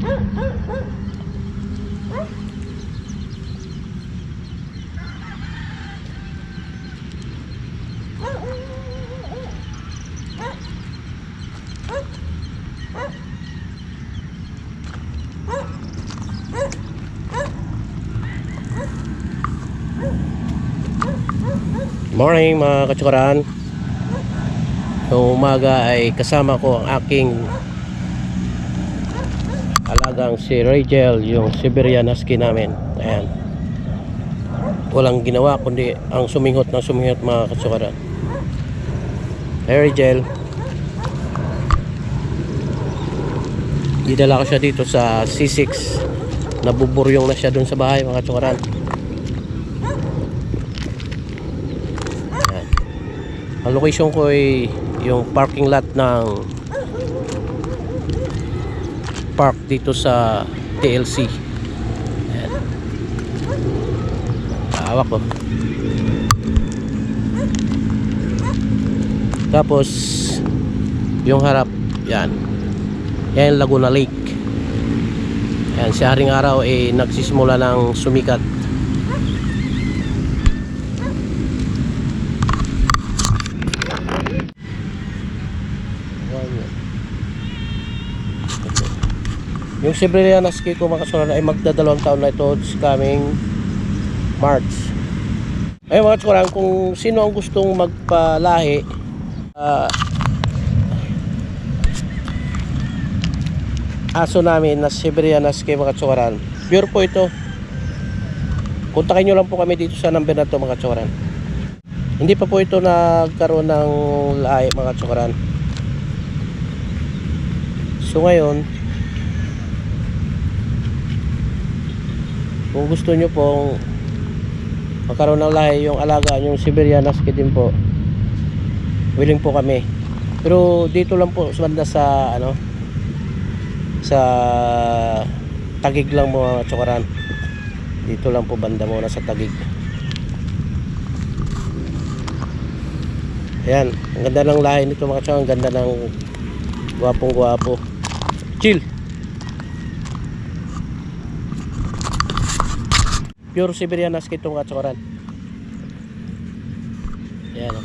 Morning mga katsukaran umaga ay kasama ko ang aking alagang si Rachel, yung Siberian Husky namin. Ayan. Walang ginawa kundi ang suminghot ng suminghot mga katsukaran. Hey Rachel. Didala ko siya dito sa C6. Nabuburyong na siya dun sa bahay mga katsukaran. Ayan. Ang location ko ay yung parking lot ng park dito sa TLC. Ayan. Hawak ko. Tapos yung harap, yan. Yan Laguna Lake. Yan, si Haring Araw ay nagsisimula ng sumikat. Yung Siberian Husky ko mga kasuran ay magdadalawang taon na ito this coming March. Ayun mga kasuran, kung sino ang gustong magpalahi, ah, aso namin na Siberian Husky mga kasuran, pure po ito. Kontakin nyo lang po kami dito sa number na to mga kasuran. Hindi pa po ito nagkaroon ng lahi mga kasuran. So ngayon, kung gusto nyo pong magkaroon ng lahi yung alaga yung Siberian Husky din po. Willing po kami. Pero dito lang po sa banda sa ano sa tagig lang mga tsukaran dito lang po banda muna sa tagig. Ayan ang ganda ng lahi nito mga tsukaran ang ganda ng gwapong gwapo chill Pure Siberian Husky itong katsukaran. Ayan o.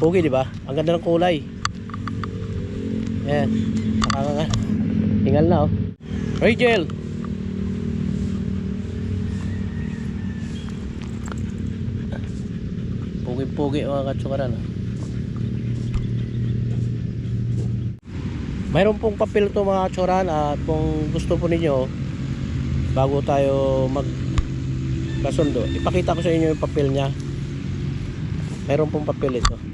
Pugi di ba? Ang ganda ng kulay. Ayan. Nakakanga. Tingal na o. Rachel! Pugi-pugi mga katsukaran. oh. Mayroon pong papel to mga katsukaran at kung gusto po ninyo bago tayo mag kasundo. Ipakita ko sa inyo yung papel niya. Meron pong papel ito